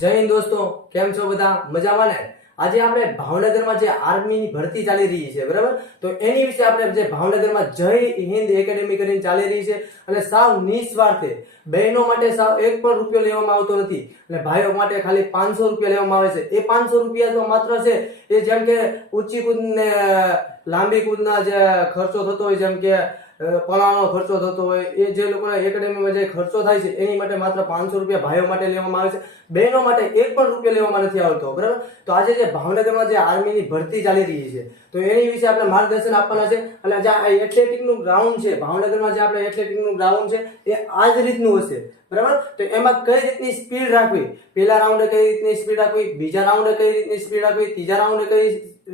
જય હિન્દ દોસ્તો, કેમ છો બધા? મજામાં ને? આજે આપણે ભાવનગરમાં જે આર્મીની ભરતી ચાલી રહી છે, બરાબર? તો એની વિશે આપણે જે ભાવનગરમાં જય હિન્દ એકેડેમી કરીને ચાલી રહી છે અને સાવ નિસ્વાર્થે બહેનો માટે સાવ એક પણ રૂપિયો લેવામાં આવતો નથી. અને ભાઈઓ માટે ખાલી પાંચસો રૂપિયા લેવામાં આવે છે. એ પાંચસો રૂપિયા તો માત્ર છે, એ જેમ કે ઊંચી કૂદ ને લાંબી કૂદના જે ખર્ચો થતો હોય, જેમ કે પણાનો ખર્ચો થતો હોય, એ જે લોકોના એકેડેમીમાં જે ખર્ચો થાય છે, એની માટે માત્ર પાંચસો રૂપિયા ભાઈઓ માટે લેવામાં આવે છે. બહેનો માટે એક પણ રૂપિયા લેવામાં નથી આવતો, બરાબર? તો આજે જે ભાવનગરમાં જે આર્મીની ભરતી ચાલી રહી છે, તો એની વિશે આપણે માર્ગદર્શન આપવાના છે. અને જે આ એથ્લેટિકનું ગ્રાઉન્ડ છે, ભાવનગરમાં જે આપણે એથ્લેટિકનું ગ્રાઉન્ડ છે, એ આ જ રીતનું હશે. બરાબર? તો એમાં કઈ રીતની સ્પીડ રાખવી? પહેલા રાઉન્ડે કઈ રીતની સ્પીડ રાખવી? બીજા રાઉન્ડે કઈ રીતની સ્પીડ રાખવી? ત્રીજા રાઉન્ડે કઈ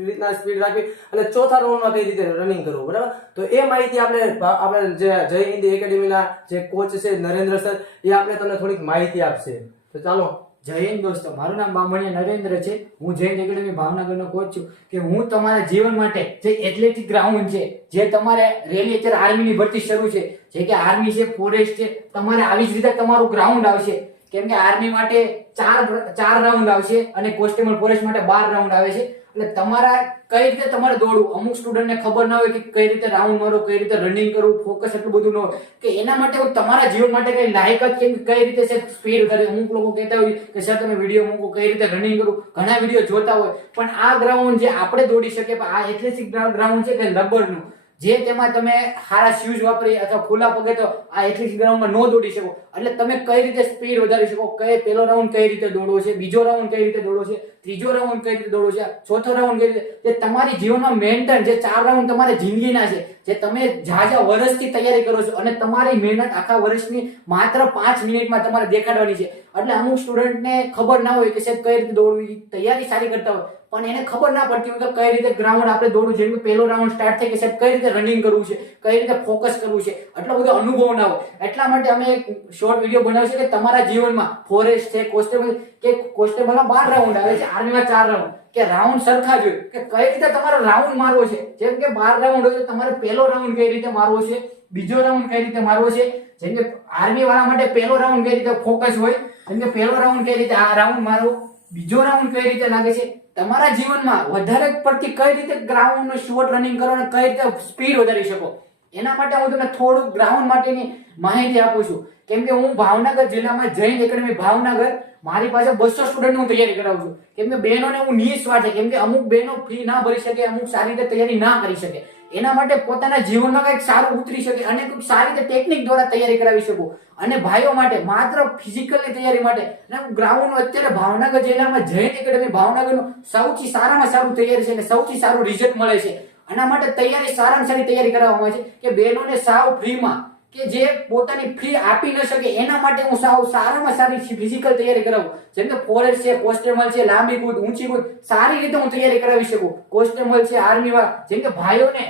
રીતના સ્પીડ રાખવી? અને ચોથા રાઉન્ડમાં કઈ રીતે રનિંગ કરવું? બરાબર? તો એ માહિતી આપણે આપણે જે જય હિન્દ એકેડેમીના જે કોચ છે નરેન્દ્ર સર એ આપણે તમને થોડીક માહિતી આપશે. તો ચાલો જય હિન્દ દોસ્તો, મારું નામ બામણિયા નરેન્દ્ર છે. હું જૈન એકેડમી ભાવનગરનો કોચ છું કે હું તમારા જીવન માટે જે એથ્લેટિક ગ્રાઉન્ડ છે, જે તમારે રેલી અત્યારે આર્મીની ભરતી શરૂ છે, જે કે આર્મી છે ફોરેસ્ટ છે, તમારે આવી જ રીતે તમારું ગ્રાઉન્ડ આવશે. કેમ કે આર્મી માટે ચાર ચાર રાઉન્ડ આવશે અને કોન્સ્ટેબલ ફોરેસ્ટ માટે બાર રાઉન્ડ આવે છે. એટલે તમારા કઈ રીતે તમારે દોડવું? અમુક સ્ટુડન્ટને ખબર ના હોય કે કઈ રીતે રાઉન્ડ મારો, કઈ રીતે રનિંગ કરવું ફોકસ એટલું બધું ન હોય. કે એના માટે હું તમારા જીવન માટે કઈ લાયકાત કેમ કઈ રીતે છે સ્પીડ કરે? અમુક લોકો કહેતા હોય કે સર, તમે વીડિયો મૂકો, કઈ રીતે રનિંગ કરું? ઘણા વીડિયો જોતા હોય. પણ આ ગ્રાઉન્ડ જે આપણે દોડી શકીએ, પણ આ એથ્લેટિક ગ્રાઉન્ડ છે કે રબરનું? જે તેમાં તમે સારા શૂઝ વાપરી અથવા ખુલ્લા પગે તો આ એથ્લેટિક ગ્રાઉન્ડમાં ન દોડી શકો. એટલે તમે કઈ રીતે સ્પીડ વધારી શકો? કઈ પહેલો રાઉન્ડ કઈ રીતે દોડવો છે? બીજો રાઉન્ડ કઈ રીતે દોડવો છે? ત્રીજો રાઉન્ડ કઈ રીતે દોડવો છે? ચોથો રાઉન્ડ કઈ રીતે? જે તમારી જીવનમાં મેન્ટેન જે ચાર રાઉન્ડ તમારી જિંદગીના છે, જે તમે ઝાઝા વર્ષથી તૈયારી કરો છો અને તમારી મહેનત આખા વર્ષની માત્ર પાંચ મિનિટમાં તમારે દેખાડવાની છે. એટલે અમુક સ્ટુડન્ટને ખબર ના હોય કે સાહેબ કઈ રીતે દોડવી? તૈયારી સારી કરતા હોય. પણ એને ખબર ના પડતી હોય કે કઈ રીતે ગ્રાઉન્ડ આપણે દોડવું કે પહેલો રાઉન્ડ સ્ટાર્ટ થઈ કે સાહેબ કઈ રીતે રનિંગ કરવું છે, કઈ રીતે ફોકસ કરવું છે એટલો બધો અનુભવ ના હોય. એટલા માટે અમે એક શોર્ટ વીડિયો બનાવ્યો છે કે તમારા જીવનમાં ફોરેસ્ટ છે કોન્સ્ટેબલ કે કોન્સ્ટેબલમાં બાર રાઉન્ડ આવે છે આર્મીમાં ચાર રાઉન્ડ કે રાઉન્ડ સરખા જોઈએ, કે કઈ રીતે તમારો રાઉન્ડ મારવો છે. જેમ કે બાર રાઉન્ડ હોય તો તમારે પહેલો રાઉન્ડ કઈ રીતે મારવો છે, બીજો રાઉન્ડ કઈ રીતે મારવો છે. જેમ કે આર્મી વાળા માટે પહેલો રાઉન્ડ કઈ રીતે ફોકસ હોય, જેમ કે પહેલો રાઉન્ડ કઈ રીતે આ રાઉન્ડ મારવો. બીજો રાઉન્ડ કઈ રીતે લાગે છે? તમારા જીવનમાં વધારે પડતી કઈ રીતે ગ્રાઉન્ડ નો શોર્ટ રનિંગ કરો અને કઈ રીતે સ્પીડ વધારી શકો? એના માટે હું તમને થોડુંક ગ્રાઉન્ડ માટેની માહિતી આપું છું. કેમ કે હું ભાવનગર જિલ્લામાં જૈન એકેડમી ભાવનગર, મારી પાસે બસો સ્ટુડન્ટ હું તૈયારી કરાવું છું. કેમ કે બહેનોને હું નિસ્વાર્થ કેમ કે અમુક બહેનો ફી ના ભરી શકે, અમુક સારી રીતે તૈયારી ના કરી શકે. એના માટે પોતાના જીવનમાં કંઈક સારું ઉતરી શકે અને કંઈક સારી રીતે ટેકનિક દ્વારા તૈયારી કરાવી શકું. અને ભાઈઓ માટે માત્ર ફિઝિકલની તૈયારી માટે. અને ગ્રાઉન્ડ અત્યારે ભાવનગર જિલ્લામાં જૈન એકેડમી ભાવનગરનું સૌથી સારામાં સારું તૈયારી છે અને સૌથી સારું રિઝલ્ટ મળે છે. આના માટે તૈયારી સારામાં સારી તૈયારી કરાવવામાં આવે છે કે બહેનોને સાવ ફ્રીમાં કે જે પોતાની ફી આપી ન શકે એના માટે હું સાવ સારામાં સારી ફિઝિકલ તૈયારી કરાવું. જેમ કે ફોરેસ્ટ છે કોન્સ્ટેબલ છે, લાંબી કૂદ, ઊંચી કૂદ, સારી રીતે હું તૈયારી કરાવી શકું. કોન્સ્ટેબલ છે આર્મી વાળા. જેમ કે ભાઈઓને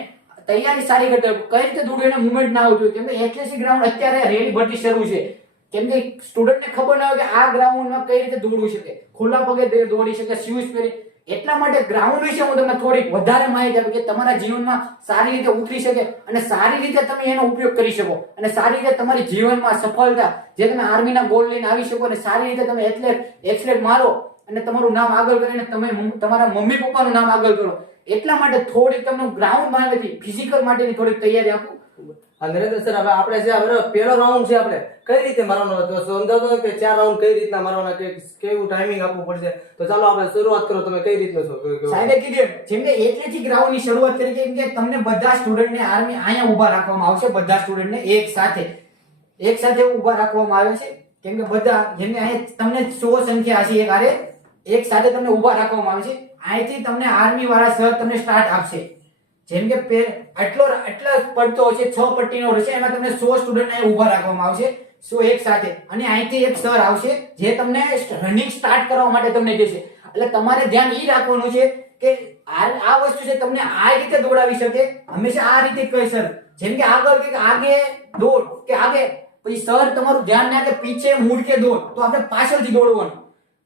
તૈયારી સારી કરતા કઈ રીતે દોડવું એને મુવમેન્ટ ના આવતું કેમ કે એથ્લેટિક ગ્રાઉન્ડ અત્યારે રેલી ભરતી શરૂ છે. કેમ કે સ્ટુડન્ટને ખબર ના હોય કે આ ગ્રાઉન્ડમાં કઈ રીતે દોડવું શકે. ખુલ્લા પગે દોડી શકે શૂઝ પહેરી. એટલા માટે ગ્રાઉન્ડ વિશે હું તમને થોડીક વધારે માહિતી આપું કે તમારા જીવનમાં સારી રીતે ઉતરી શકે અને સારી રીતે તમે એનો ઉપયોગ કરી શકો. અને સારી રીતે તમારી જીવનમાં સફળતા, જે તમે આર્મીના ગોલ લઈને આવી શકો અને સારી રીતે તમે એથલેટ એથલેટ મારો અને તમારું નામ આગળ કરીને તમે તમારા મમ્મી પપ્પાનું નામ આગળ કરો. એટલા માટે થોડીક તમને ગ્રાઉન્ડ માહિતી ફિઝિકલ માટેની થોડીક તૈયારી આપું. નરેન્દ્ર સર હવે આપણે જે હવે પહેલો રાઉન્ડ છે આપણે કઈ રીતે મારવાનો હતો? સમજાવતો કે ચાર રાઉન્ડ કઈ રીતના મારવાના કે કેવું ટાઈમિંગ આપવું પડશે? તો ચાલો આપણે શરૂઆત કરો તમે કઈ રીતનો છો? કે- કે- સાહેબે કીધું જેમ કે એથ્લેટિક ગ્રાઉન્ડની શરૂઆત કરી કેમ કે તમને બધા સ્ટુડન્ટને આર્મી અહીંયા ઊભા રાખવામાં આવશે બધા સ્ટુડન્ટને એક સાથે. એક સાથે ઊભા રાખવામાં આવે છે. કેમ કે બધા જેમને અહીંયા તમને સો સંખ્યા હશે એક હારે એક સાથે તમને ઊભા રાખવામાં આવે છે. અહીંથી તમને આર્મી વાળા સર તમને સ્ટાર્ટ આપશે. જેમ કે આટલો આટલો પડતો હશે છ પટ્ટીનો રહેશે, એમાં તમને સો સ્ટુડન્ટ અહીં ઊભા રાખવામાં આવશે. સો એક સાથે. અને અહીંથી એક સર આવશે, જે તમને રનિંગ સ્ટાર્ટ કરવા માટે તમને કહેશે. એટલે તમારે ધ્યાન એ રાખવાનું છે કે આ વસ્તુ છે તમને આ રીતે દોડાવી શકે. હંમેશા આ રીતે કહે સર. જેમ કે આગળ કે આગે દોડ, કે આગે. પછી સર તમારું ધ્યાન ના કે પીછે મૂળ કે દોડ. તો આપણે પાછળથી દોડવાનું.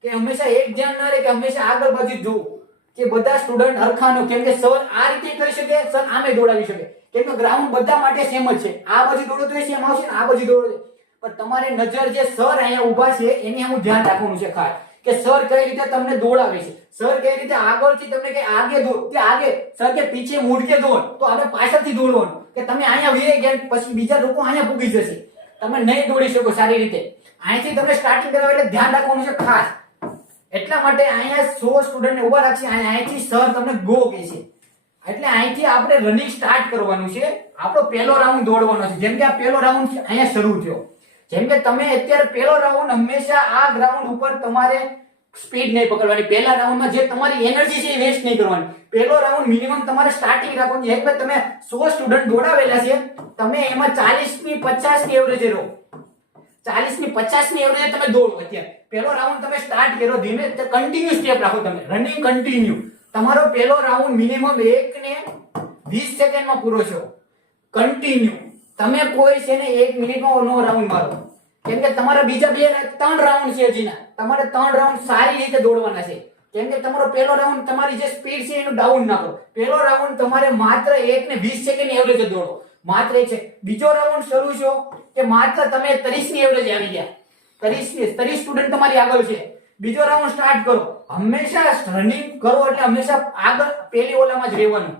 કે હંમેશા એક ધ્યાન ના રહે કે હંમેશા આગળ બાજુ જોવું. કે બધા સ્ટુડન્ટ હરખાનો કેમ કે સર આ રીતે કરી શકે, સર આમે દોડાવી શકે. કેમ કે ગ્રાઉન્ડ બધા માટે સેમ જ છે. આ બાજુ દોડો તો સેમ આવશે આ બાજુ દોડો પણ તમારે નજર જે સર અહીંયા ઊભા છે, એની હું ધ્યાન રાખવાનું છે ખાસ. કે સર કઈ રીતે તમને દોડાવે છે? સર કઈ રીતે આગળથી તમને કે આગે દોડ કે આગે, સર કે પીછે મૂડ કે દોડ તો આપણે પાછળથી દોડવાનું. કે તમે અહીંયા વીરે ગયા પછી બીજા લોકો અહીંયા પૂગી જશે. તમે નહીં દોડી શકો સારી રીતે. અહીંથી તમને સ્ટાર્ટિંગ કરવા એટલે ધ્યાન રાખવાનું છે ખાસ. એટલા માટે અહીંયા સો સ્ટુડન્ટ ઊભા રાખશે. અહીંથી સર તમને ગો કહે છે એટલે અહીંથી આપણે રનિંગ સ્ટાર્ટ કરવાનું છે. આપણો પહેલો રાઉન્ડ દોડવાનો છે. જેમ કે આ પહેલો રાઉન્ડ અહીંયા શરૂ થયો. જેમ કે તમે અત્યારે પહેલો રાઉન્ડ હંમેશા આ ગ્રાઉન્ડ ઉપર તમારે સ્પીડ નહીં પકડવાની. પહેલા રાઉન્ડમાં જે તમારી એનર્જી છે એ વેસ્ટ નહીં કરવાની. પહેલો રાઉન્ડ મિનિમમ તમારે સ્ટાર્ટિંગ રાખવાનું એક તમે સો સ્ટુડન્ટ દોડાવેલા છે, તમે એમાં ચાલીસની પચાસની એવરેજ રહો. ચાલીસની પચાસની એવરેજ તમે દોડો અત્યારે. પહેલો રાઉન્ડ તમે સ્ટાર્ટ કર્યો ધીમે કન્ટિન્યુ સ્ટેપ રાખો તમે. રનિંગ કન્ટિન્યુ તમારો પહેલો રાઉન્ડ મિનિમમ એક ને વીસ સેકન્ડમાં પૂરો છો કન્ટિન્યુ તમે કોઈ છે ને એક મિનિટમાં નો રાઉન્ડ મારો. કેમ કે તમારા બીજા બે ત્રણ રાઉન્ડ છે હજીના તમારે ત્રણ રાઉન્ડ સારી રીતે દોડવાના છે. કેમ કે તમારો પહેલો રાઉન્ડ તમારી જે સ્પીડ છે એનું ડાઉન ના કરો પહેલો રાઉન્ડ તમારે માત્ર એક ને વીસ સેકન્ડ એવરેજ દોડો. માત્ર એક છે. બીજો રાઉન્ડ શરૂ છો કે માત્ર તમે 30 ની એવરેજ આવી ગયા. 30 ની 30 સ્ટુડન્ટ તમારી આગળ છે. બીજો રાઉન્ડ સ્ટાર્ટ કરો. હંમેશા રનિંગ કરો એટલે હંમેશા આગળ પેલી ઓલામાં જ રહેવાનું.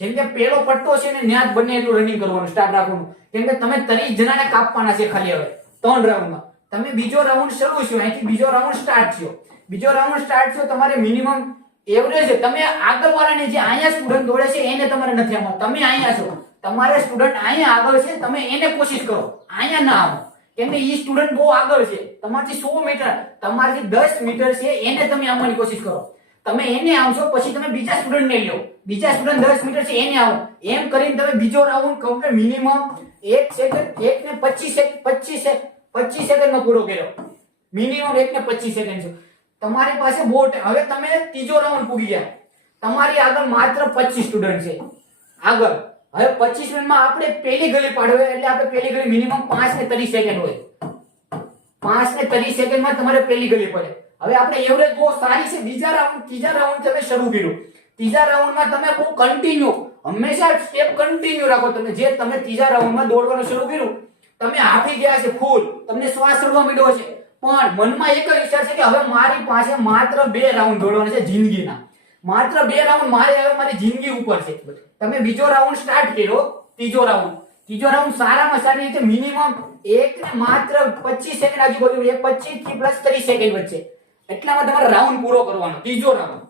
જેમ કે પેલો પટ્ટો છે ને ન્યાજ બંને એટલું રનિંગ કરવાનું સ્ટાર્ટ રાખવાનું. કેમ કે તમે 30 જણાને કાપવાના છે ખાલી હવે, ત્રણ રાઉન્ડમાં તમે બીજો રાઉન્ડ શરૂ છો અહીંથી બીજો રાઉન્ડ સ્ટાર્ટ થયો. બીજો રાઉન્ડ સ્ટાર્ટ થયો, તમારે મિનિમમ એવરેજ તમે આગળવાળાને જે અહીંયા સ્ટુડન્ટ દોડે છે, એને તમારે નથી આવવાનું તમે અહીંયા છો. તમારે સ્ટુડન્ટ અહીંયા આગળ છે, તમે એને કોશિશ કરો. અહીંયા ના આવો. કેમ કે સ્ટુડન્ટ બહુ આગળ છે. તમારથી સો મીટર તમારથી દસ મીટર છે, એને તમે આવવાની કોશિશ કરો. તમે એને આવશો, પછી તમે બીજા સ્ટુડન્ટને લ્યો. બીજા સ્ટુડન્ટ દસ મીટર છે, એને આવો. એમ કરીને તમે બીજો રાઉન્ડ કમ્પ્લીટ મિનિમમ એક સેકન્ડ એક ને 25 સેકન્ડ 25 સેકન્ડ 25 સેકન્ડમાં પૂરો કર્યો. મિનિમમ એક ને 25 સેકન્ડ છે. તમારી પાસે બહુ. હવે તમે ત્રીજો રાઉન્ડ પૂગી ગયા. તમારી આગળ માત્ર 25 સ્ટુડન્ટ છે. આગળ. હવે 25 મિનિટમાં આપણે પહેલી ગલી પાડવે એટલે આપણે પહેલી ગલી મિનિમમ 5 ને 30 સેકન્ડ હોય. પાંચ ને ત્રીસ સેકન્ડમાં તમારે પહેલી ગલી પડે. હવે આપણે એવરેજ બહુ સારી છે. બીજા રાઉન્ડ ત્રીજા રાઉન્ડ તમે શરૂ કર્યું. ત્રીજા રાઉન્ડમાં તમે બહુ કન્ટિન્યુ હંમેશા સ્ટેપ કન્ટિન્યુ રાખો તમે. જે તમે ત્રીજા રાઉન્ડમાં દોડવાનું શરૂ કર્યું, તમે હાફી ગયા છે ફૂલ તમને શ્વાસ ચડવા મળ્યો છે પણ મનમાં એક વિચાર છે કે હવે મારી પાસે માત્ર બે રાઉન્ડ દોડવાના છે જિંદગીના. માત્ર બે રાઉન્ડ મારે હવે મારી જિંદગી ઉપર છે. તમે બીજો રાઉન્ડ સ્ટાર્ટ કર્યો, ત્રીજો રાઉન્ડ ત્રીજો રાઉન્ડ સારામાં સારી રીતે મિનિમમ એક ને માત્ર 25 સેકન્ડ આજુબાજુ એક 25 થી પ્લસ 30 સેકન્ડ વચ્ચે. એટલામાં તમારે રાઉન્ડ પૂરો કરવાનો, ત્રીજો રાઉન્ડ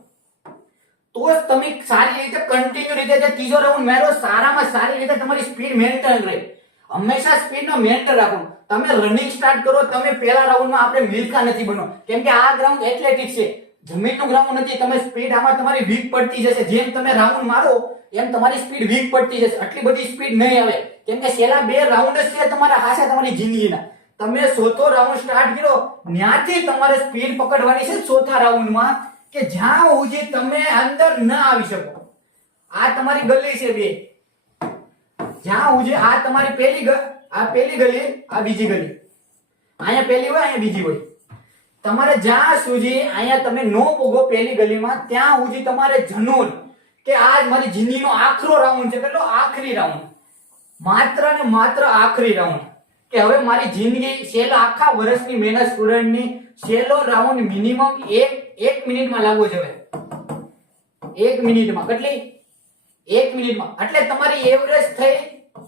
તો જ તમે સારી રીતે કન્ટિન્યુ રીતે જે ત્રીજો રાઉન્ડ મેળવો, સારામાં સારી રીતે તમારી સ્પીડ મેન્ટેન રહે. હંમેશા સ્પીડ નો મેન્ટેન રાખો. તમે રનિંગ સ્ટાર્ટ કરો, તમે પહેલા રાઉન્ડમાં આપણે મિલ્કા નથી બનો. કેમ કે આ ગ્રાઉન્ડ એથ્લેટિક છે. જમીનનું ગ્રાઉન્ડ નથી, તમે સ્પીડ આમાં તમારી વીક પડતી જશે. જેમ તમે રાઉન્ડ મારો, એમ તમારી સ્પીડ વીક પડતી જશે. આટલી બધી સ્પીડ નહીં આવે. કેમ કે છેલ્લા બે રાઉન્ડ જ છે, તમારા હાશે તમારી જિંદગીના. તમે ચોથો રાઉન્ડ સ્ટાર્ટ કર્યો, ત્યાંથી તમારે સ્પીડ પકડવાની છે ચોથા રાઉન્ડમાં કે જ્યાં સુધી તમે અંદર ન આવી શકો. આ તમારી ગલી છે બે. જ્યાં સુધી આ તમારી પહેલી આ પહેલી ગલી, આ બીજી ગલી. અહીંયા પહેલી હોય, અહીંયા બીજી હોય. તમારે જ્યાં સુધી અહીંયા તમે નો પોગો પહેલી ગલીમાં, ત્યાં સુધી તમારે જનૂન કે આજ મારી જિંદગીનો આખરો રાઉન્ડ છે, પેલો આખરી રાઉન્ડ માત્ર ને માત્ર આખરી રાઉન્ડ કે હવે મારી જિંદગી છેલ્લા આખા વર્ષની મહેનત સ્ટુડન્ટની છેલ્લો રાઉન્ડ મિનિમમ એક એક મિનિટમાં લાગવો જોઈએ એક મિનિટમાં, કેટલી? એક મિનિટમાં. એટલે તમારી એવરેજ થઈ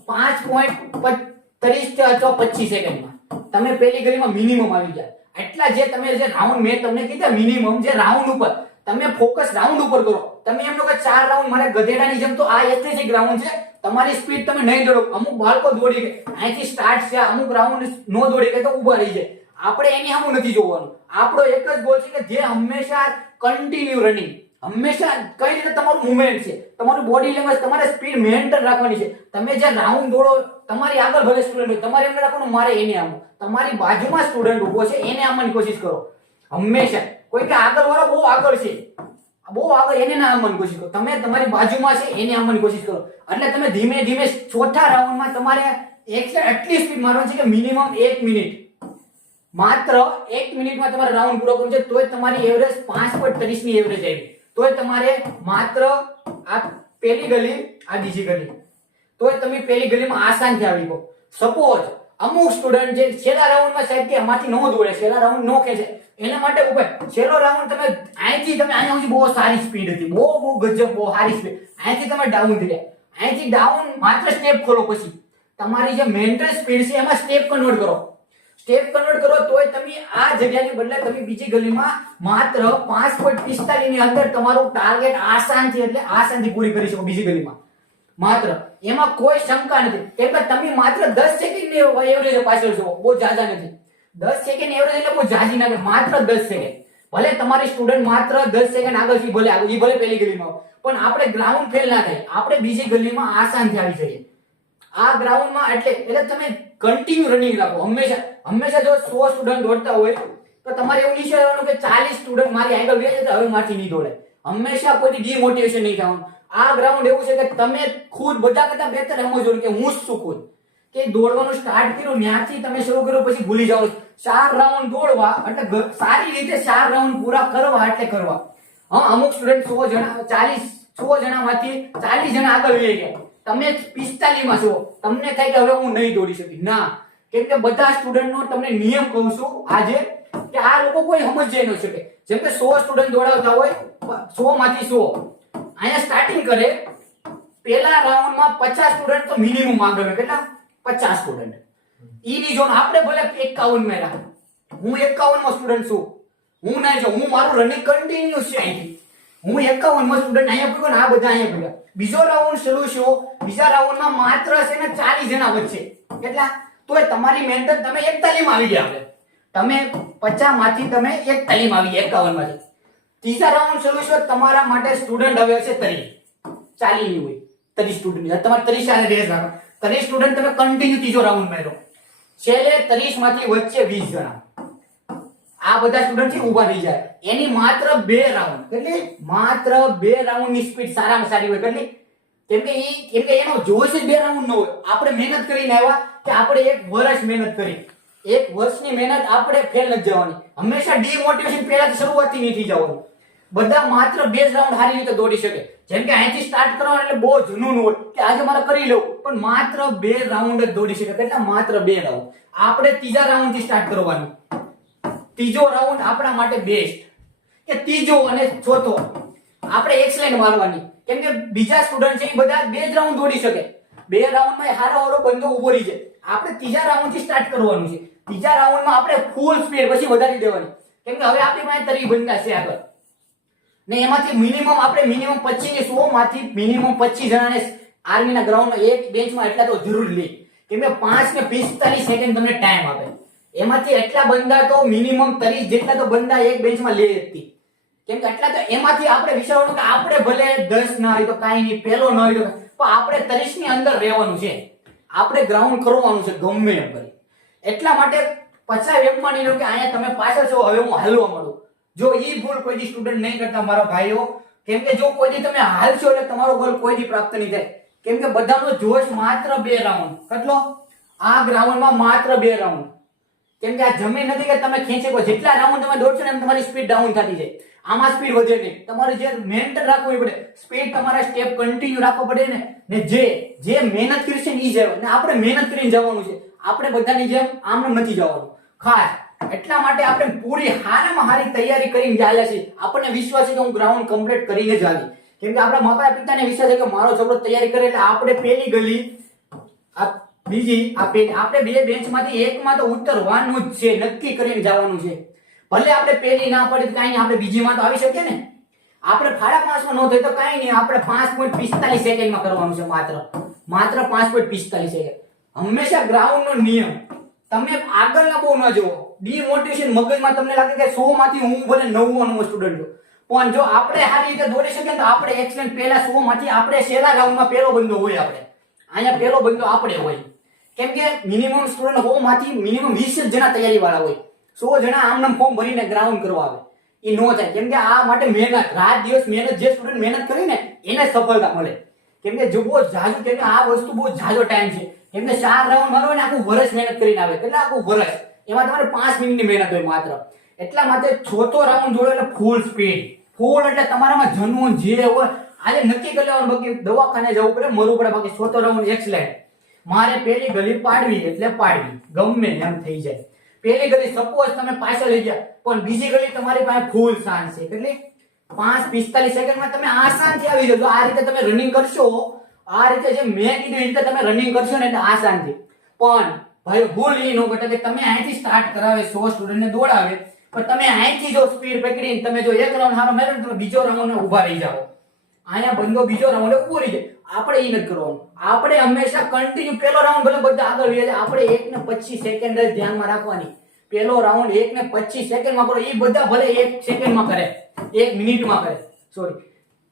પાંચ પોઈન્ટ ત્રીસ અથવા પચીસ સેકન્ડમાં તમે પહેલી ગલીમાં મિનિમમ આવી ગયા. એટલા જે તમે જે રાઉન્ડ મેં તમને કીધા મિનિમમ જે રાઉન્ડ ઉપર, તમે ફોકસ રાઉન્ડ ઉપર કરો. તમે એમ કે ચાર રાઉન્ડ મારે ગધેડાની જેમ તો આ એથ્લેટિક ગ્રાઉન્ડ છે, તમારી સ્પીડ તમે નહીં દોડો. અમુક બાળકો દોડી ગયા અહીંથી સ્ટાર્ટ છે, અમુક રાઉન્ડ નો દોડી ગયા તો ઊભા રહી જાય. આપણે એની સામું નથી જોવાનું. આપણો એક જ ગોલ છે કે જે હંમેશા કન્ટિન્યુ રનિંગ હંમેશા કઈ રીતે તમારું મુવમેન્ટ છે? તમારું બોડી લેંગ્વેજ તમારે સ્પીડ મેન્ટેન રાખવાની છે. તમે જે રાઉન્ડ દોડો, તમારી આગળ ભલે સ્ટુડન્ટ હોય, તમારે એમને રાખવાનું, મારે એને આમ. તમારી બાજુમાં સ્ટુડન્ટ ઊભો છે, એને આમવાની કોશિશ કરો. હંમેશા. કોઈ કે આગળ વાળો બહુ આગળ છે, બહુ આગળ એને ના આમવાની કોશિશ કરો. તમે તમારી બાજુમાં છે, એને આમવાની કોશિશ કરો. એટલે તમે ધીમે ધીમે ચોથા રાઉન્ડમાં તમારે એક એટલી સ્પીડ મારવાની છે કે મિનિમમ એક મિનિટ માત્ર એક મિનિટમાં તમારે રાઉન્ડ પૂરો કરવો છે, તોય તમારી એવરેજ પાંચ પોઈન્ટ ત્રીસની એવરેજ આવી. તોય તમારે માત્ર આ પેલી ગલી, આ બીજી ગલી. તોય તમે પેલી ગલીમાં આસાનથી આવી ગયો સપોઝ અમુક સ્ટુડન્ટ જે છેલ્લા રાઉન્ડમાં સાહેબ કે એમાંથી નો દોડે, છેલ્લા રાઉન્ડ નો ખેંચે, એના માટે ઉપાય છેલ્લો રાઉન્ડ તમે અહીંથી, તમે અહીંયા બહુ સારી સ્પીડ હતી, બહુ બહુ ગજબ, બહુ સારી સ્પીડ અહીંથી તમે ડાઉન થયા અહીંથી ડાઉન માત્ર સ્ટેપ ખોલો પછી. તમારી જે મેન્ટલ સ્પીડ છે, એમાં સ્ટેપ કન્વર્ટ કરો. સ્ટેપ કન્વર્ટ કરો તોય તમે આ જગ્યાની બદલે તમે બીજી ગલીમાં માત્ર પાંચ પોઈન્ટ પિસ્તાલીસની અંદર તમારું ટાર્ગેટ આસાનથી એટલે આસાનથી પૂરી કરી શકો બીજી ગલીમાં. માત્ર. એમાં કોઈ શંકા નથી. કેમ કે તમે માત્ર દસ સેકન્ડની એવરેજ પાછળ છો. બહુ જાજા નથી. દસ સેકન્ડ એવરેજ એટલે બહુ જાજી ના કહેવાય. માત્ર દસ સેકન્ડ ભલે તમારી સ્ટુડન્ટ માત્ર દસ સેકન્ડ આગળ છે, ભલે આગળ ભલે પહેલી ગલીમાં પણ આપણે ગ્રાઉન્ડ ફેલ ના થાય. આપણે બીજી ગલીમાં આસાનથી આવી જઈએ. આ ગ્રાઉન્ડમાં એટલે એટલે તમે કન્ટિન્યુ રનિંગ રાખો. હંમેશા હંમેશા જો સો સ્ટુડન્ટ દોડતા હોય, તો તમારે એવું વિચારવાનું કે 40 સ્ટુડન્ટ મારી આગળ બે છે હવે મારથી નહીં દોડે હંમેશા કોઈથી ડિમોટિવેશન નહીં થવાનું. આ ગ્રાઉન્ડ એવું છે કે તમે ખુદ બધા કરતા બહેતર સમજો કે હું શું ખુદ. કે દોડવાનું સ્ટાર્ટ કર્યું ત્યાંથી તમે શરૂ કર્યું, પછી ભૂલી જાઓ. ચાર રાઉન્ડ દોડવા, એટલે સારી રીતે ચાર રાઉન્ડ પૂરા કરવા એટલે કરવા. હા, અમુક સ્ટુડન્ટ સો જણા, ચાલીસ, સો જણામાંથી ચાલીસ જણા આગળ લઈ ગયા. તમે પિસ્તાલીસમાં છો. તમને થાય કે હવે હું નહીં દોડી શકી. ના. કેમ કે બધા સ્ટુડન્ટ નો તમને નિયમ કહું છું આજે કે આ લોકો કોઈ સમજે ન શકે. જેમ કે સો સ્ટુડન્ટ દોડાવતા હોય, સો માંથી સો. અહીંયા સ્ટાર્ટિંગ કરે, પહેલા રાઉન્ડમાં પચાસ સ્ટુડન્ટ તો મિનિમમ આગળ. કેટલા? પચાસ સ્ટુડન્ટ ઈ ની જોન આપણે ભલે એકાવન મેળા. હું એકાવનમાં સ્ટુડન્ટ છું. હું ના જો હું મારું રનિંગ કન્ટિન્યુ છે અહીંથી. હું એકાવનમાં સ્ટુડન્ટ અહીંયા ને આ બધા અહીંયા પૂર્યા બીજો રાઉન્ડ શરૂ થયો. બીજા રાઉન્ડમાં માત્ર છે ને ચાલીસ જણા વચ્ચે. કેટલા? તોય તમારી મહેનત તમે એક તાલીમ આવી ગયા આપણે. તમે પચાસમાંથી તમે એક તાલીમ આવી ગયા એકાવનમાંથી ત્રીજા રાઉન્ડ થયો, તમારા માટે સ્ટુડન્ટ હવે છે તરી ચાલી નહીં હોય તરી સ્ટુડન્ટ તમારે તરી સારે રેસ રાખો તરી સ્ટુડન્ટ તમે કન્ટિન્યુ ત્રીજો રાઉન્ડ મેળો છેલ્લે ત્રીસમાંથી વચ્ચે વીસ જણા. આ બધા સ્ટુડન્ટ છે ઊભા થઈ જાય. એની માત્ર બે રાઉન્ડ એટલે માત્ર બે રાઉન્ડની સ્પીડ સારામાં સારી હોય, કેટલી? કેમ કે એ કેમ કે એનો જોશ બે રાઉન્ડ નો હોય. આપણે મહેનત કરીને આવ્યા કે આપણે એક વર્ષ મહેનત કરી. એક વર્ષની મહેનત આપણે ફેલ નથી જવાની. હંમેશા ડીમોટિવેશન પહેલાથી શરૂઆતથી નથી જવાનું. બધા માત્ર બે જ રાઉન્ડ સારી રીતે દોડી શકે. જેમ કે અહીંથી સ્ટાર્ટ કરવાનું એટલે બહુ જૂનું હોય કે આજે મારે કરી લઉં. પણ માત્ર બે રાઉન્ડ જ દોડી શકે. કેટલા? માત્ર બે રાઉન્ડ આપણે ત્રીજા રાઉન્ડથી સ્ટાર્ટ કરવાનું. ત્રીજો રાઉન્ડ આપણા માટે બેસ્ટ કે ત્રીજો અને ચોથો. આપણે એક્સલેન્ટ મારવાની કેમ કે બીજા સ્ટુડન્ટ છે એ બધા બે જ રાઉન્ડ દોડી શકે. બે રાઉન્ડમાં હારો હારો બંદો ઊભો રહી જાય. આપણે ત્રીજા રાઉન્ડથી સ્ટાર્ટ કરવાનું છે. ત્રીજા રાઉન્ડમાં આપણે ફૂલ સ્પીડ પછી વધારી દેવાની. કેમ કે હવે આપણી પાસે તરી બંધા છે આગળ. ને એમાંથી મિનિમમ આપણે મિનિમમ પચીસ ને સો માંથી મિનિમમ પચીસ જણાને આર્મીના ગ્રાઉન્ડમાં એક બેન્ચમાં એટલા તો જરૂર લે કેમ કે પાંચ ને પિસ્તાલીસ સેકન્ડ તમને ટાઈમ આપે. એમાંથી એટલા બંદા તો મિનિમમ ત્રીસ જેટલા તો બંદા એક બેન્ચમાં લે હતી. કેમ કે એટલા તો એમાંથી આપણે વિચારવાનું કે આપણે ભલે દસ ના હોય તો કાંઈ નહીં પેલો ન હોય તો. પણ આપણે ત્રીસની અંદર રહેવાનું છે. આપણે ગ્રાઉન્ડ કરવાનું છે ગમે એમ કરી. એટલા માટે પછા એમ માની લો કે અહીંયા તમે પાછળ છો, હવે હું હાલવા માંડું. જો એ ભૂલ કોઈ દી સ્ટુડન્ટ નહીં કરતા મારા ભાઈઓ, કેમ કે જો કોઈ દી તમે હાલશો એટલે તમારો ગોલ કોઈ દી પ્રાપ્ત નહીં થાય. કેમ કે બધાનો જોશ માત્ર બે રાઉન્ડ કેટલો? આ ગ્રાઉન્ડમાં માત્ર બે રાઉન્ડ કેમ કે આ જમીન નથી કે તમે ખેંચી જેટલા રાઉન્ડ તમે દોડશો ને એમ તમારી સ્પીડ ડાઉન થતી જાય. આમાં સ્પીડ વધે નહીં. તમારે જે મેન્ટેન રાખવું પડે સ્પીડ તમારા સ્ટેપ કન્ટિન્યુ રાખવો પડે ને. ને જે જે મહેનત કરી છે ને એ જાય ને આપણે મહેનત કરીને જવાનું છે. આપણે બધાની જેમ આમ નથી જવાનું. ખાસ, એટલા માટે આપણે પૂરી હારામાં હારી તૈયારી કરીને ચાલ્યા છીએ. આપણને વિશ્વાસ છે કે હું ગ્રાઉન્ડ કમ્પ્લીટ કરીને જ આવી કેમ કે આપણા માતા પિતાને વિશ્વાસ છે કે મારો છોકરો તૈયારી કરે એટલે આપણે પેલી ગલી, આ બીજી, આ આપણે બે બેન્ચમાંથી એકમાં તો ઉતરવાનું જ છે. નક્કી કરીને જવાનું છે. ભલે આપણે પેલી ના પડે કાંઈ નહીં, આપણે બીજીમાં તો આવી શકીએ ને. આપણે ફાળા પાંચમાં ન થાય તો કાંઈ નહીં, આપણે પાંચ પોઈન્ટ પિસ્તાલીસ સેકન્ડમાં કરવાનું છે માત્ર. માત્ર પાંચ પોઈન્ટ પિસ્તાલીસ સેકન્ડ. હંમેશા ગ્રાઉન્ડનો નિયમ. તમે આગળના બહુ ન જુઓ. ડિમોટિવેશન મગજમાં તમને લાગે કે સો માંથી હું ભલે નવ્વાણું સ્ટુડન્ટ છું. પણ જો આપણે સારી રીતે દોડી શકીએ તો આપણે એક્સિડન્ટ પહેલા સો માંથી આપણે છેલ્લા રાઉન્ડમાં પહેલો બંદો હોય આપણે. અહીંયા પહેલો બંદો આપણે હોય. કેમ કે મિનિમમ સ્ટુડન્ટ સો માંથી મિનિમમ વીસ જણા તૈયારી વાળા હોય. સો જણા આમનામ ફોર્મ ભરીને ગ્રાઉન્ડ કરવા આવે. એ નો થાય. કેમ કે આ માટે મહેનત, રાત દિવસ મહેનત, જે સ્ટુડન્ટ મહેનત કરી ને, એને સફળતા મળે. કેમ કે જો બહુ જાજુ, કેમ કે આ વસ્તુ બહુ જાજો ટાઈમ છે. કેમ કે ચાર રાઉન્ડ મારો ને આખું વર્ષ મહેનત કરીને આવે. એટલે આખું વર્ષ? એમાં તમારે પાંચ મિનિટની મહેનત હોય માત્ર. એટલા માટે ચોથો રાઉન્ડ જોડે એટલે ફૂલ સ્પીડ ફૂલ એટલે તમારામાં જનવું જે હોય, આજે નક્કી કરી લેવાનું. બાકી દવાખાને જવું પડે, મરવું પડે. બાકી ચોથો રાઉન્ડ એક્સલેન્ટ મારે પેલી ગલી પાડવી એટલે પાડવી. ગમે એમ થઈ જાય. પેલી ગલી સપોઝ તમે પાછળ લઈ ગયા, પણ બીજી ગલી તમારી પાસે ફૂલ શાન છે. એટલે પાંચ પિસ્તાલીસ સેકન્ડમાં તમે આસાનથી આવી જશો આ રીતે તમે રનિંગ કરશો, આ રીતે જે મેં કીધું એ રીતે તમે રનિંગ કરશો ને એટલે આસાનથી. પણ ભાઈ ભૂલ એ ન ઘટે કે તમે અહીંથી સ્ટાર્ટ કરાવે, સો સ્ટુડન્ટને દોડાવે. પણ તમે અહીંથી જો સ્પીડ પકડીને તમે જો એક રાઉન્ડ હારો મેળવો બીજો રાઉન્ડ ઊભા રહી જાઓ. અહીંયા બંદો બીજો રાઉન્ડ ઊભો રહી જાય. આપણે એ નથી કરવાનું. આપણે હંમેશા કન્ટિન્યુ પેલો રાઉન્ડ ભલે બધા આગળ વહી આપણે એક ને પચીસ સેકન્ડ જ ધ્યાનમાં રાખવાની. પેલો રાઉન્ડ એક ને પચીસ સેકન્ડમાં કરો એ બધા ભલે એક સેકન્ડમાં કરે એક મિનિટમાં કરે. સોરી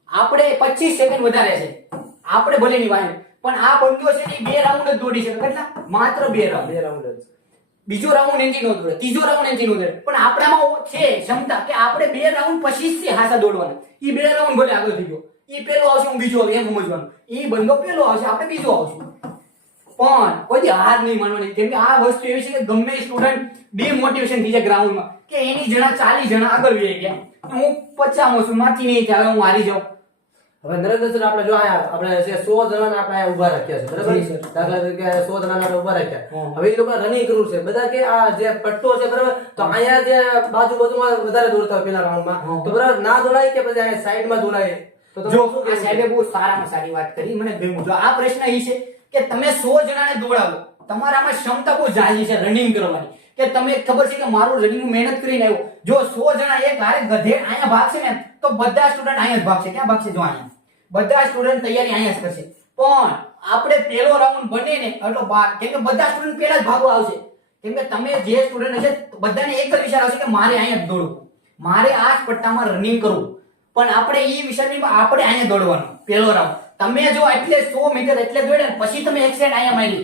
આપણે પચીસ સેકન્ડ વધારે છે. આપણે ભલે ની વાય પણ આ બંધો છે ને એ બે રાઉન્ડ જ દોડી શકે. કેટલા? માત્ર બે રાઉન્ડ બે રાઉન્ડ જ. બીજો રાઉન્ડ એન્જિન નો દોડે ત્રીજો રાઉન્ડ એન્જિન નો દોડે. પણ આપણામાં છે ક્ષમતા કે આપણે બે રાઉન્ડ પછી જ હાસા દોડવાના. એ બે રાઉન્ડ ભલે આગળ થઈ ગયો. ઈ પેલો આવશે હું બીજો એમ સમજવાનું. ઈ બંદો પેલો આવશે આપણે બીજો આવશું. પણ કોઈ હાર નહીં માનવાની. કેમ કે આ વસ્તુ એવી છે કે ગમે સ્ટુડન્ટ ડિમોટિવેશન થઈ જાય ગ્રાઉન્ડમાં કે એની જણા ચાલી જણા આગળ વહી ગયા. હું પચામો છું માથી નહીં થાય હું હારી જાઉં. હવે નરેન્દ્ર સર આપણે જો આયા આપણે છે સો જણા આપણે અહીંયા ઊભા રાખ્યા છે. બરાબર? દાખલા તરીકે સો જણા આપણે ઊભા રાખ્યા. હવે એ લોકો રનિંગ કરવું છે બધા કે આ જે પટ્ટો છે બરાબર? તો અહીંયા જે બાજુ બાજુમાં વધારે દોડતા હોય પેલા રાઉન્ડમાં. તો બરાબર ના દોડાય કે પછી અહીંયા સાઈડમાં દોડાય? તો જો આ? સાહેબે બહુ સારામાં સારી વાત કરી. મને ગમ્યું જો આ પ્રશ્ન એ છે કે તમે સો જણાને દોડાવો. તમારામાં ક્ષમતા બહુ જાજી છે રનિંગ કરવાની. કે તમે ખબર છે કે મારું રનિંગ મહેનત કરીને આવ્યો. જો સો જણા એક હારે ગધે અહીંયા ભાગશે ને તો બધા સ્ટુડન્ટ અહીંયા જ ભાગશે. ક્યાં ભાગશે? જો અહીંયા. બધા સ્ટુડન્ટ તૈયારી અહીંયા જ કરશે. પણ આપણે પહેલો રાઉન્ડ બને ને એટલો બાર. કેમ કે બધા સ્ટુડન્ટ પહેલા જ ભાગવા આવશે. કેમ કે તમે જે સ્ટુડન્ટ હશે બધાને એક જ વિચાર આવશે કે મારે અહીંયા જ દોડવું. મારે આ પટ્ટામાં રનિંગ કરવું. પણ આપણે એ વિષયની આપણે અહીંયા દોડવાનું. પેલો રાઉન્ડ તમે જો એટલે 100 મીટર એટલે દોડ્યા પછી તમે એક્સિડન્ટ અહીંયા મારી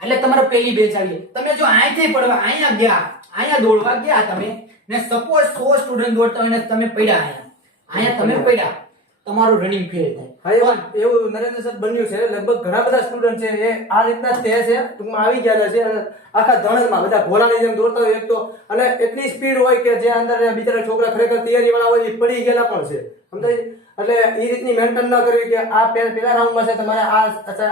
એટલે તમારો પેલી બેચ આવી તમે જો અહીંથી પડવા અહીંયા ગયા અહીંયા દોડવા ગયા તમે ને સપોઝ 100 સ્ટુડન્ટ દોડતા હોય ને તમે પડ્યા અહીંયા. અહીંયા તમે પડ્યા. તમારું રનિંગ ફેલ થાય. હા એવું નરેન્દ્ર સર બન્યું છે. લગભગ ઘણા બધા સ્ટુડન્ટ છે એ આ રીતના જ તે છે. ટૂંકમાં આવી ગયા છે અને આખા ધણમાં બધા ઘોડાની જેમ દોડતા હોય એક તો. અને એટલી સ્પીડ હોય કે જે અંદર બિચારા છોકરા ખરેખર તૈયારી વાળા હોય એ પડી ગયેલા પણ છે. સમજાય? એટલે એ રીતની મેન્ટેન ન કરવી કે આ પે- પેલા રાઉન્ડમાં છે, તમારે આ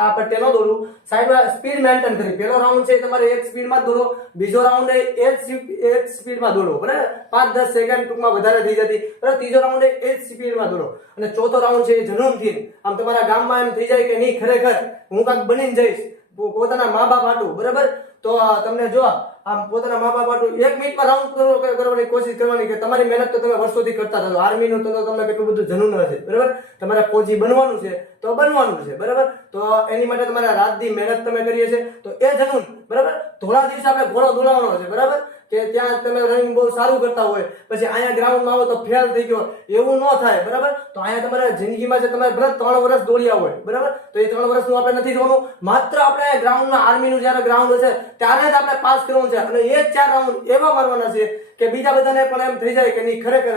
આ પટ્ટે ન દોરવું. સાઈડમાં સ્પીડ મેન્ટેન કરવી. પેલો રાઉન્ડ છે, તમારે એક સ્પીડમાં દોડો બીજો રાઉન્ડ એ જ સ્પીડમાં દોડો બરાબર? પાંચ, દસ સેકન્ડ ટૂંકમાં વધારે થઈ જતી. બરાબર? ત્રીજો રાઉન્ડ એ જ સ્પીડમાં દોરો. અને ચોથો રાઉન્ડ છે એ જન્મથી આમ તમારા ગામમાં એમ થઈ જાય કે નહીં, ખરેખર હું કાંઈક બનીને જઈશ. પોતાના મા બાપ હાટું. બરાબર? તો તમને જો આમ પોતાના મા બાપ હાટું એક મિનિટમાં રાઉન્ડ કરો કરવાની કોશિશ કરવાની કે તમારી મહેનત તો તમે વર્ષોથી કરતા હતા. આર્મીનું તો તમને કેટલું બધું જનુન હશે. બરાબર? તમારે ફોજી બનવાનું છે તો બનવાનું છે. બરાબર? તો એની માટે તમારે રાતની મહેનત તમે કરીએ છે તો એ જનુન. બરાબર? થોડા દિવસ આપણે ઘોડો દોડાવવાનો છે. બરાબર? કે ત્યાં તમે રનિંગ બહુ સારું કરતા હોય, પછી અહીંયા ગ્રાઉન્ડમાં આવો તો ફેલ થઈ ગયો, એવું ન થાય, બરાબર? તો અહીંયા તમારા જિંદગીમાં જે તમારે ભલે ત્રણ વર્ષ દોડ્યા હોય, બરાબર? તો એ ત્રણ વર્ષનું આપણે નથી જોવાનું માત્ર આપણે ગ્રાઉન્ડમાં આર્મીનું જ્યારે ગ્રાઉન્ડ હશે, ત્યારે જ આપણે પાસ કરવાનું છે. અને એ ચાર રાઉન્ડ એવા મારવાના છે કે બીજા બધાને પણ એમ થઈ જાય કે નહીં, ખરેખર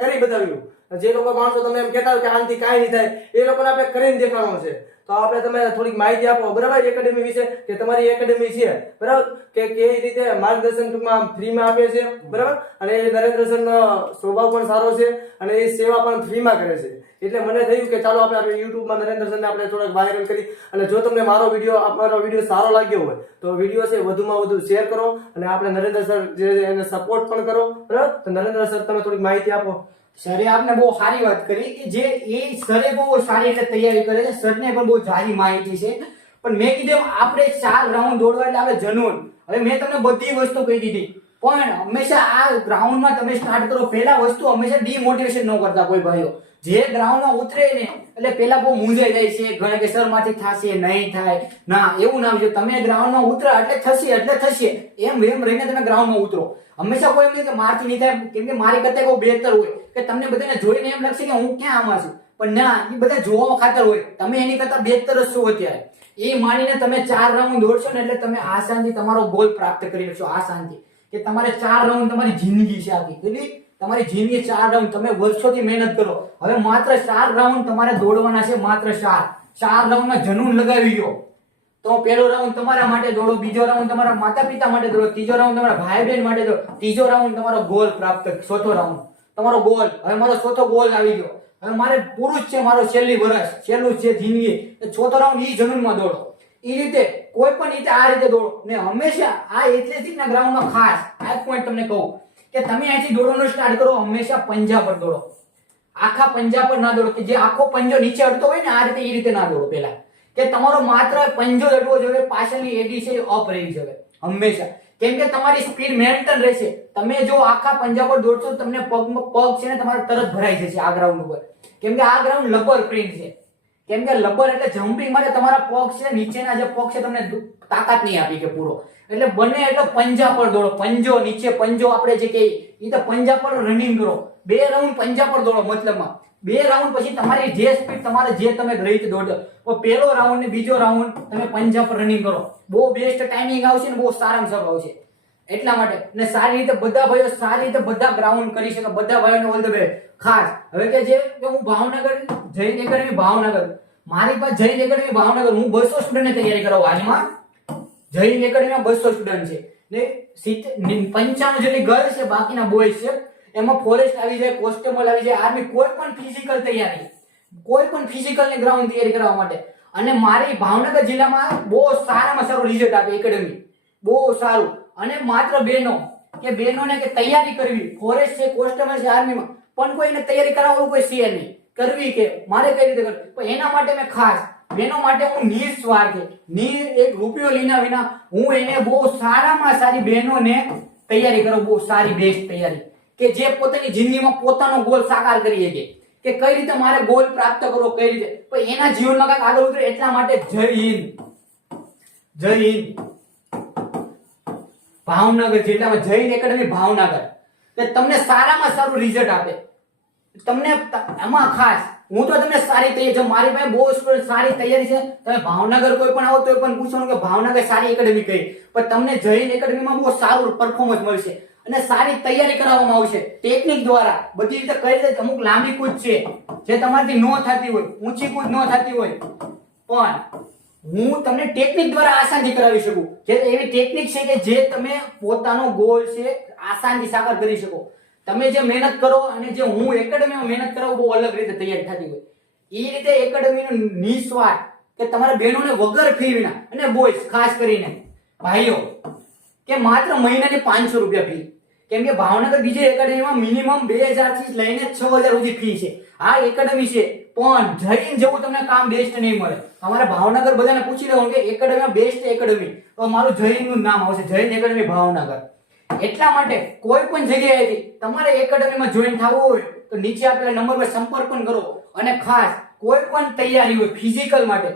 કરી બતાવ્યું. જે લોકો માણસો તમે એમ કહેતા હોય કે આનાથી કાંઈ નહીં થાય, એ લોકોને આપણે કરીને દેખાડવાનું છે. તો આપણે તમે થોડીક માહિતી આપો. બરાબર? એકેડેમી વિશે કે તમારી એકેડેમી છે. બરાબર? કે કેવી રીતે માર્ગદર્શન ટૂંકમાં ફ્રીમાં આપે છે? બરાબર? અને એ નરેન્દ્ર સરનો સ્વભાવ પણ સારો છે અને એ સેવા પણ ફ્રીમાં કરે છે. એટલે મને થયું કે ચાલો આપણે આપણે યુટ્યુબમાં નરેન્દ્ર સરને આપણે થોડાક વાયરલ કરી અને જો તમને મારો વીડિયો મારો વીડિયો સારો લાગ્યો હોય, તો વીડિયો છે વધુમાં વધુ શેર કરો અને આપણે નરેન્દ્ર સર જે એને સપોર્ટ પણ કરો. બરાબર? તો નરેન્દ્ર સર તમે થોડીક માહિતી આપો. સરે આપને બહુ સારી વાત કરી કે જે એ સરે બહુ સારી રીતે તૈયારી કરે છે. સરને પણ બહુ સારી માહિતી છે. પણ મેં કીધું આપણે ચાર રાઉન્ડ દોડવા એટલે આપણે જનૂન. હવે મેં તમને બધી વસ્તુ કહી દીધી. પણ હંમેશા આ ગ્રાઉન્ડમાં તમે સ્ટાર્ટ કરો, પહેલા વસ્તુ હંમેશા ડિમોટિવેશન ન કરતા કોઈ ભાઈઓ. જે ગ્રાઉન્ડમાં ઉતરે ને, એટલે પેલા બહુ મૂંઝાઈ જાય છે, ઘણા કે સરમાંથી થશે, નહીં થાય. ના, એવું ના જો તમે ગ્રાઉન્ડમાં ઉતરા, એટલે થશે એટલે થશે. એમ એમ રહીને તમે ગ્રાઉન્ડમાં ઉતરો. હંમેશા કોઈ એમ નહીં કે મારથી નહીં થાય. કેમ કે મારી કરતા બહુ બહેતર હોય. કે તમને બધાને જોઈને એમ લાગશે કે હું ક્યાં આમાં છું. પણ ના, એ બધા જોવા ખાતર હોય. તમે એની કરતા બહેતર જ છો અત્યારે. એ માનીને તમે ચાર રાઉન્ડ દોડશો ને, એટલે તમે આસાનથી તમારો ગોલ પ્રાપ્ત કરી શકશો, આસાનથી. કે તમારે ચાર રાઉન્ડ તમારી જિંદગી છે આખી. કેટલી તમારી જિંદગી ચાર રાઉન્ડ તમે વર્ષોથી મહેનત કરો. હવે માત્ર ચાર રાઉન્ડ તમારે દોડવાના છે, માત્ર ચાર. ચાર રાઉન્ડમાં જનૂન લગાવી ગયો તો પહેલો રાઉન્ડ તમારા માટે દોડો, બીજો રાઉન્ડ તમારા માતા પિતા માટે દોડો, ત્રીજો રાઉન્ડ તમારા ભાઈ બહેન માટે દોડો, ત્રીજો રાઉન્ડ તમારો ગોલ પ્રાપ્ત, ચોથો રાઉન્ડ તમારો ગોલ હવે મારો ચોથો ગોલ આવી ગયો. હવે મારે પૂરું છે, મારો છેલ્લી વર્ષ. છેલ્લું છે જિંદગી ચોથો રાઉન્ડ એ જનૂનમાં દોડો. એ રીતે કોઈ પણ રીતે આ રીતે દોડો. ને હંમેશા આ એથ્લેટિક ના ગ્રાઉન્ડમાં ખાસ, આ પોઈન્ટ તમને કહું. કે તમે અહીંથી દોડવાનું સ્ટાર્ટ કરો, હંમેશા પંજા પર દોડો. આખા પંજા પર ના દોડો, કે જે આખો પંજો નીચે અડતો હોય ને, આ રીતે, એ રીતે ના દોડો પેલા કે તમારો માત્ર પંજો જ અડવો જોઈએ પાછળની એડી છે અપ રહી જવે, હંમેશા. કેમ કે તમારી સ્પીડ મેન્ટેન રહેશે. તમે જો આખા પંજા પર દોડશો તમને પગ પગ છે ને તમારે તરત ભરાઈ જશે આ ગ્રાઉન્ડ ઉપર. કેમ કે આ ગ્રાઉન્ડ લબર પ્રિન્ટ છે. કેમ કે લબર એટલે જમ્પિંગ માટે તમારા પગ છે, નીચેના જે પગ છે, તમને તાકાત નહીં આપી કે પૂરો. એટલે બને એટલે પંજા પર દોડો. પંજો નીચે, પંજો આપણે જે કહીએ એ તો પંજા પર રનિંગ કરો. બે રાઉન્ડ પંજા પર દોડો મતલબમાં. બે રાઉન્ડ પછી તમારી જે સ્પીડ તમારે જે તમે રીતે દોડો પહેલો રાઉન્ડ ને બીજો રાઉન્ડ તમે પંજા પર રનિંગ કરો. બહુ બેસ્ટ ટાઈમિંગ આવશે ને બહુ સારામાં સારું આવશે. એટલા માટે. ને સારી રીતે બધા ભાઈઓ સારી રીતે બધા ગ્રાઉન્ડ કરી શકે, બધા ભાઈઓને ઓલ ધ બેસ્ટ ખાસ, હવે કે જે હું ભાવનગર જૈન એકેડમી ભાવનગર, મારી પાસે જૈન એકેડમી ભાવનગર, હું બસો સ્ટુડન્ટની તૈયારી કરાવું હાલમાં જૈન એકેડમીમાં બસો સ્ટુડન્ટ છે. ને પંચાણું જેટલી ગર્લ્સ છે, બાકીના બોયઝ છે, એમાં ફોરેસ્ટ આવી જાય કોન્સ્ટેબલ આવી જાય આર્મી કોઈ પણ ફિઝિકલ તૈયારી, કોઈ પણ ફિઝિકલની ગ્રાઉન્ડ તૈયારી કરવા માટે. અને મારી ભાવનગર જિલ્લામાં બહુ સારામાં સારું રિઝલ્ટ આપે એકેડમી બહુ સારું. અને માત્ર બહેનો કે બહેનોને કે તૈયારી કરવી. ફોરેસ્ટ છે કોન્સ્ટેબલ છે આર્મીમાં પણ કોઈને તૈયારી કરાવવાનું કોઈ છે નહીં. કરવી કે મારે કઈ રીતે કરવી? પણ એના માટે મેં ખાસ, બેનો માટે હું નિસ્વાર્થે ની એક રૂપિયો લીના વિના હું એને બહુ સારામાં સારી બહેનોને તૈયારી કરું, બહુ સારી બેસ્ટ તૈયારી. કે જે પોતાની જિંદગીમાં પોતાનો ગોલ સાકાર કરી શકે. કે કઈ રીતે મારે ગોલ પ્રાપ્ત કરવો, કઈ રીતે? એના જીવનમાં કાંઈક આગળ ઉતરે એટલા માટે જય હિન્દ. જય હિન્દ. ભાવનગર જિલ્લામાં જૈન એકેડમી ભાવનગર. તે તમને સારામાં સારું રિઝલ્ટ આપે. તમને એમાં ખાસ, હું તો તમને સારી તૈયારી, જો મારી પાસે બહુ સ્ટુડન્ટ સારી તૈયારી છે, તમે ભાવનગર કોઈ પણ આવો તો પણ પૂછવાનું કે ભાવનગર સારી એકેડમી કઈ? પણ તમને જૈન એકેડમીમાં બહુ સારું પરફોર્મન્સ મળશે. અને સારી તૈયારી કરાવવામાં આવશે. ટેકનિક દ્વારા બધી રીતે કઈ રીતે અમુક લાંબી કૂદ છે, જે તમારાથી ન થતી હોય, ઊંચી કૂદ ન થતી હોય. પણ હું તમને ટેકનિક દ્વારા આસાનથી કરાવી શકું. જે એવી ટેકનિક છે કે જે તમે પોતાનો ગોલ છે આસાનથી સાકાર કરી શકો. તમે જે મહેનત કરો અને જે હું એકેડમીમાં મહેનત કરાવું બહુ અલગ રીતે તૈયાર થતી હોય. એ રીતે એકેડમીનો નિસ્વાર્થ કે તમારા બહેનોને વગર ફી વિના અને બોયસ ખાસ કરીને ભાઈઓ કે માત્ર મહિનાની પાંચસો રૂપિયા ફી. કેમ કે ભાવનગર બીજી એકેડમીમાં મિનિમમ બે હજારથી લઈને છ હજાર સુધી ફી છે. આ એકેડમી છે પણ જૈન જેવું તમને કામ બેસ્ટ નહીં મળે. તમારે ભાવનગર બધાને પૂછી લેવું કે એકેડમીમાં બેસ્ટ એકેડમી તો મારું જૈનનું નામ આવશે, જૈન એકેડમી ભાવનગર. એટલા માટે કોઈ પણ જગ્યાએથી તમારે એકેડમીમાં જોઈન થવું હોય, તો નીચે આપેલા નંબર પર સંપર્ક પણ કરો. અને ખાસ, કોઈ પણ તૈયારી હોય ફિઝિકલ માટે,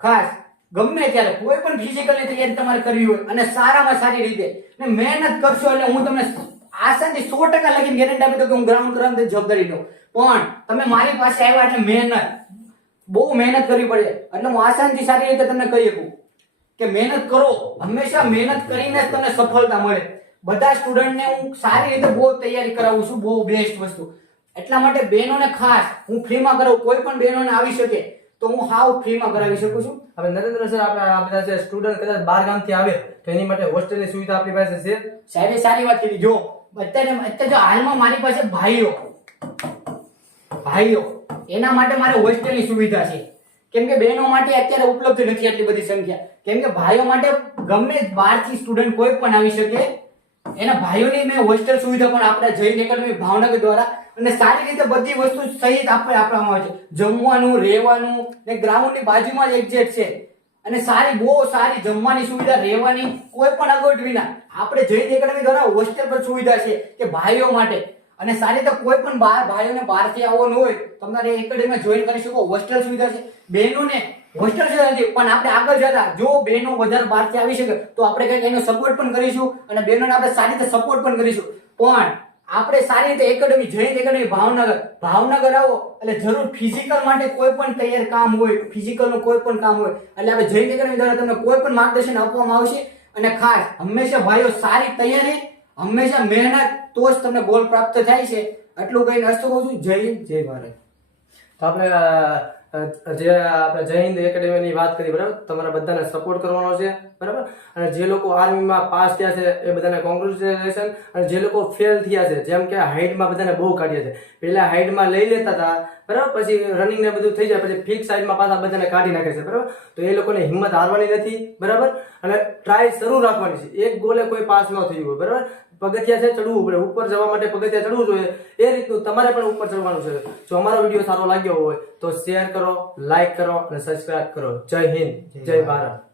ખાસ, ગમે ત્યારે કોઈ પણ ફિઝિકલની તૈયારી તમારે કરવી હોય અને સારામાં સારી રીતે. મહેનત કરશો એટલે હું તમને આસાનથી સો ટકા લગીને ગેરંટી આપી દઉં કે હું ગ્રાઉન્ડ કરવાની જવાબદારી લઉં. પણ તમે મારી પાસે આવ્યા એટલે મહેનત. બહુ મહેનત કરવી પડે. એટલે હું આસાનથી સારી રીતે તમને કહી શકું કે મહેનત કરો. હંમેશા મહેનત કરીને જ તમને સફળતા મળે. બધા સ્ટુડન્ટને હું સારી રીતે બહુ તૈયારી કરાવું છું બહુ બેસ્ટ વસ્તુ. એટલા માટે બહેનોને ખાસ હું ફ્રીમાં કરાવું કોઈ પણ બહેનોને આવી શકે તો હું હાવ ફ્રીમાં કરાવી શકું છું. હવે નરેન્દ્ર સર આપણે આ બધા જે સ્ટુડન્ટ કદાચ બાર ગામથી આવે તો એની માટે હોસ્ટેલની સુવિધા આપણી પાસે છે? સાહેબે સારી વાત કીધી. જો અત્યારે અત્યારે જો હાલમાં મારી પાસે ભાઈઓ. ભાઈઓ, એના માટે મારે હોસ્ટેલની સુવિધા છે. કેમ કે બહેનો માટે અત્યારે ઉપલબ્ધ નથી આટલી બધી સંખ્યા. કેમ કે ભાઈઓ માટે ગમે બહારથી સ્ટુડન્ટ કોઈ પણ આવી શકે, એના ભાઈઓની મેં હોસ્ટેલ સુવિધા પણ આપણા જૈન એકેડમી ભાવનગર દ્વારા અને સારી રીતે બધી વસ્તુ સહિત આપણે આપવામાં આવે છે. જમવાનું, રહેવાનું ને ગ્રાઉન્ડની બાજુમાં જ એક્ઝેક્ટ છે. અને સારી, બહુ સારી જમવાની સુવિધા, રહેવાની કોઈ પણ અગવડ વિના આપણે જૈન એકેડમી દ્વારા હોસ્ટેલ પર સુવિધા છે કે ભાઈઓ માટે. અને સારી રીતે કોઈ પણ બહાર ભાઈઓને બહારથી આવવાનું હોય તમારે એકેડમીમાં જોઈન કરી શકો. હોસ્ટેલ સુવિધા છે. બહેનોને હોસ્ટેલ સુવિધા નથી, પણ આપણે આગળ જતા જો બહેનો વધારે બહારથી આવી શકે, તો આપણે કંઈક એનો સપોર્ટ પણ કરીશું અને બહેનોને આપણે સારી રીતે સપોર્ટ પણ કરીશું. પણ આપણે સારી રીતે એકેડમી જૈન એકેડમી ભાવનગર. ભાવનગર આવો, એટલે જરૂર ફિઝિકલ માટે કોઈ પણ તૈયાર કામ હોય ફિઝિકલનું કોઈ પણ કામ હોય, એટલે આપણે જૈન એકેડમી દ્વારા તમને કોઈ પણ માર્ગદર્શન આપવામાં આવશે. અને ખાસ, હંમેશા ભાઈઓ સારી તૈયારી હંમેશા મહેનત તો જ તમને ગોલ પ્રાપ્ત થાય છે. એટલું કહીને અસ્તુ કહું છું. જય જય ભારત. તો આપણે જે આપણે જય હિન્દ એકેડેમીની વાત કરી, બરાબર? તમારા બધાને સપોર્ટ કરવાનો છે, બરાબર? અને જે લોકો આર્મીમાં પાસ થયા છે, એ બધાને કોંગ્રેચ્યુલેશન અને જે લોકો ફેલ થયા છે, જેમ કે હાઇટમાં બધાને બહુ કાઢ્યા છે. પહેલાં હાઇટમાં લઈ લેતા હતા, બરાબર? પછી રનિંગ ને બધું થઈ જાય, પછી ફિક્સ સાઈડમાં પાછા બધાને કાઢી નાખે છે, બરાબર? તો એ લોકોને હિંમત હારવાની નથી, બરાબર? અને ટ્રાય શરૂ રાખવાની છે. એક ગોલે કોઈ પાસ ન થયું હોય, બરાબર? પગથિયા છે, ચડવું પડે. ઉપર જવા માટે પગથિયા ચડવું જોઈએ. એ રીતનું તમારે પણ ઉપર ચડવાનું છે. જો અમારો વીડિયો સારો લાગ્યો હોય તો શેર કરો, લાઈક કરો અને સબસ્ક્રાઇબ કરો. જય હિન્દ. જય ભારત.